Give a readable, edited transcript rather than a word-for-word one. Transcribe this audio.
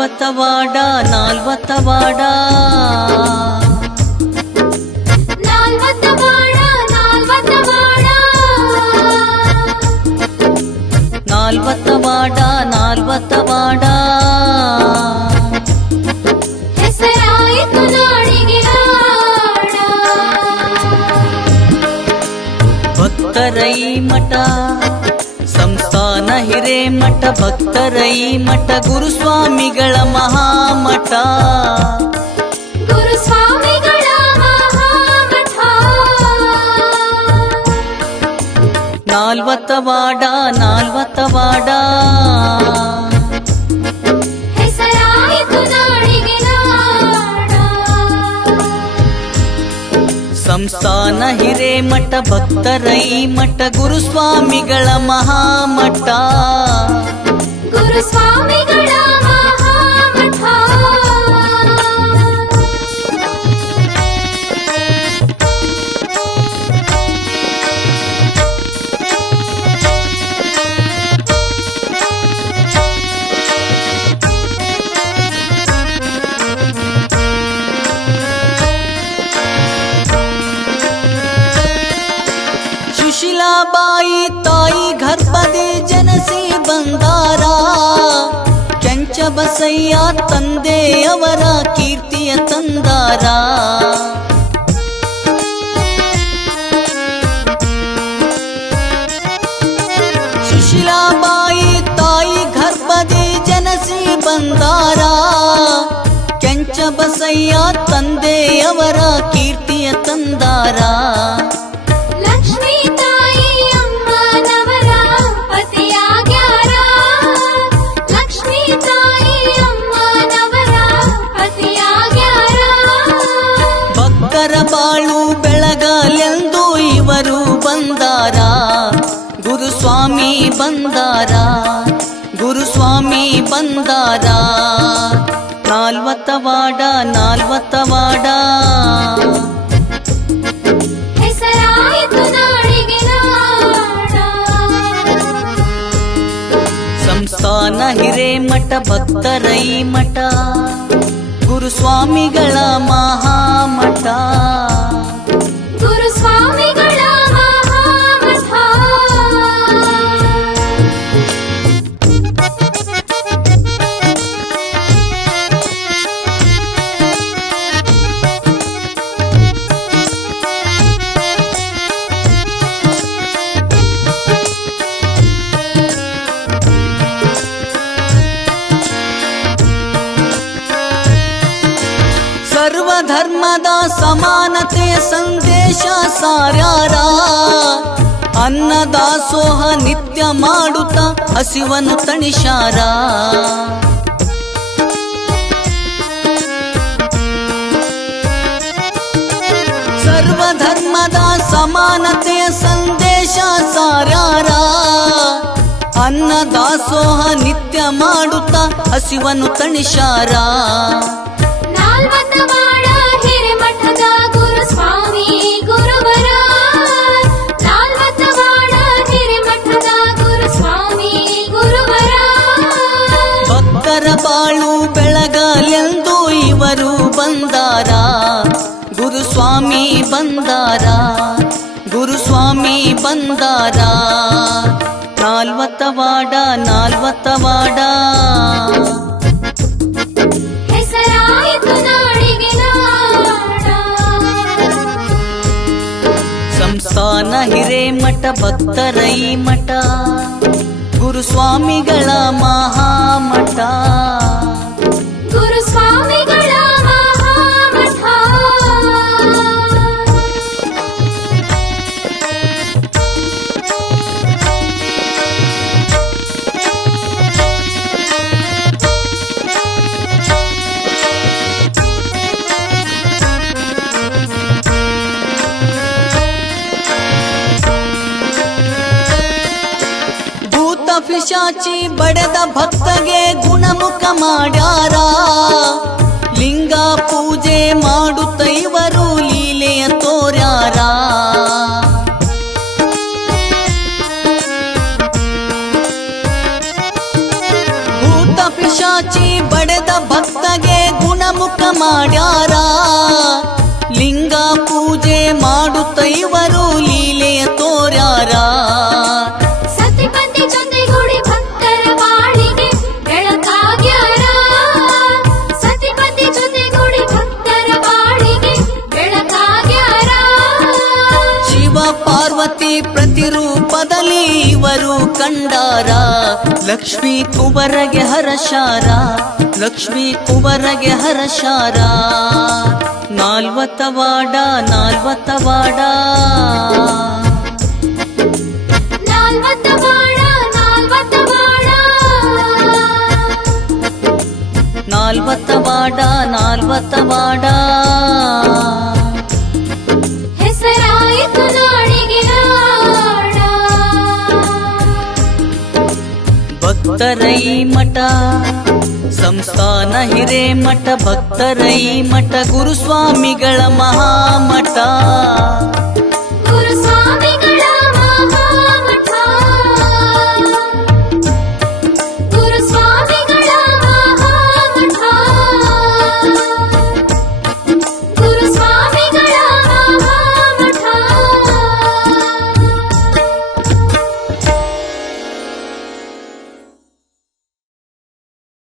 ನಾಲ್ವತ್ತವಾಡ ನಾಲ್ವತ್ತವಾಡ ನಾಲ್ವತ್ತವಾಡ ನಾಲ್ವತ್ತವಾಡ ಹೆಸರಾಯಿತು ನಾಡಿಗೆ ನಾಡ ಭಕ್ತರೈ ಮಠ ಸಂಸ್ಥಾನ ಹಿರೇಮಠ ಭಕ್ತರೈ ಮಠ ಗುರುಸ್ವಾಮಿಗಳ ಮಹಾಮಠ ಗುರುಸ್ವಾಮಿಗಳ ಮಹಾಮಠ ನಾಲ್ವತ್ತವಾಡ ನಾಲ್ವತ್ತವಾಡ ಹೆಸರಾಯಿತು ನಾಡಿಗೆ ನಾಡ ಸಂಸ್ಥಾನ ಹಿರೇಮಠ ಭಕ್ತರೈ ಮಠ ಗುರುಸ್ವಾಮಿಗಳ ಮಹಾಮಠ ಗುರುಸ್ವಾಮಿಗಳ ಮಹಾಮಠ ಸುಶೀಲಾಬಾಯಿ ತಾಯಿ ಗರ್ಭದಿ ಜನಸಿ ಬಂದಾರ ಕೆಂಚ ಬಸಯ್ಯ ತಂದೆಯವರ ಕೀರ್ತಿಯ ತಂದಾರ ಸುಶೀಲಾಬಾಯಿ ತಾಯಿ ಗರ್ಭದಿ ಜನಸಿ ಬಂದಾರ ಕೆಂಚ ಬಸಯ್ಯ ತಂದೆಯವರ ಕೀರ್ತಿಯ ತಂದಾರ ಲಕ್ಷ್ಮೀ ತಾಯಿ ಅಮ್ಮನವರ ಪತಿಯಾಗ್ಯಾರ ಲಕ್ಷ್ಮೀ ತಾಯಿ ಅಮ್ಮನವರ ಪತಿಯಾಗ್ಯಾರ ಭಕ್ತರ ಬಾಳು ಬೆಳಗಲೆಂದು ಇವರು ಬಂದಾರ ಗುರುಸ್ವಾಮಿ ಬಂದಾರ ಗುರುಸ್ವಾಮಿ ಬಂದಾರ ನಾಲ್ವತ್ತವಾಡ ನಾಲ್ವತ್ತವಾಡ ಹೆಸರಾಯಿತು ನಾಡಿಗೆ ನಾಡ ಸಂಸ್ಥಾನ ಹಿರೇಮಠ ಭಕ್ತರೈ ಮಠ ಗುರುಸ್ವಾಮಿಗಳ ಮಹಾಮಠ ಗುರುಸ್ವಾಮಿಗಳ ಮಹಾಮಠ ಸರ್ವಧರ್ಮದ ಸಮಾನತೆಯ ಸಂದೇಶ ಸಾರ್ಯಾರ ಅನ್ನದಾಸೋಹ ನಿತ್ಯ ಮಾಡುತ್ತ ಹಸಿವನ್ನು ತಣಿಸಾರ ಸರ್ವಧರ್ಮದ ಸಮಾನತೆಯ ಸಂದೇಶ ಸಾರ್ಯಾರ ಅನ್ನದಾಸೋಹ ನಿತ್ಯ ಮಾಡುತ್ತ ಹಸಿವನ್ನು ತಣಿಸಾರ ನಾಲ್ವತ್ತವಾಡ ಹಿರೇಮಠದ ಗುರುಸ್ವಾಮಿ ಗುರುವರ ನಾಲ್ವತ್ತವಾಡ ಹಿರೇಮಠದ ಗುರುಸ್ವಾಮಿ ಗುರುವರ ಭಕ್ತರ ಬಾಳು ಬೆಳಗಲೆಂದು ಇವರು ಬಂದಾರ ಗುರುಸ್ವಾಮಿ ಬಂದಾರ ಗುರುಸ್ವಾಮಿ ಬಂದಾರ ನಾಲ್ವತ್ತವಾಡ ನಾಲ್ವತ್ತವಾಡ ಹೆಸರಾಯಿತು ನಾಡಿಗೆ ನಾಡ ಸಂಸ್ಥಾನ ಹಿರೇಮಠ ಭಕ್ತರೈ ಮಠ ಗುರುಸ್ವಾಮಿಗಳ ಮಹಾಮಠ ಗುರುಸ್ವಾಮಿಗಳ ಮಹಾಮಠ ಭೂತ ಪಿಶಾಚಿ ಬಡೆದ ಭಕ್ತಗೆ ಗುಣಮುಖ ಮಾಡ್ಯಾರ ಲಿಂಗ ಪೂಜೆ ಮಾಡುತ್ತ ಇವರು ಲೀಲೆಯ ತೋರ್ಯಾರ ಪಿಶಾಚಿ ಬಡೆದ ಭಕ್ತಗೆ ಗುಣಮುಖ ಮಾಡ್ಯಾರ ಲಿಂಗ ಪೂಜೆ ಮಾಡುತ್ತೈವರು ಲೀಲೆಯ ತೋರ್ಯಾರ ಸತಿಪತಿ ಜೊತೆಗೂಡಿ ಭಕ್ತರ ಬಾಳಿಗೆ ಬೆಳಕಾಗ್ಯಾರ ಸತಿಪತಿ ಜೊತೆಗೂಡಿ ಭಕ್ತರ ಬಾಳಿಗೆ ಬೆಳಕಾಗ್ಯಾರ ಶಿವ ಪಾರ್ವತಿ ಪ್ರತಿರೂಪದಲ್ಲಿ ಇವರು ಕಂಡಾರ ಲಕ್ಷ್ಮೀ ಕುಬರಗೆ ಹರಶಾರ ಲಕ್ಷ್ಮೀ ಕುಬರಗೆ ಹರಶಾರ ನಾಲ್ವತ್ತವಾಡ ನಾಲ್ವತ್ತವಾಡ ನಾಲ್ವತ್ತವಾಡ ಹೆಸರಾಯಿತು ನಾಡಿಗೆ ನಾಡ ಭಕ್ತರೈ ಮಠ ಸಂಸ್ಥಾನ ಹಿರೇಮಠ ಭಕ್ತರೈ ಮಠ ಗುರುಸ್ವಾಮಿಗಳ ಮಹಾಮಠ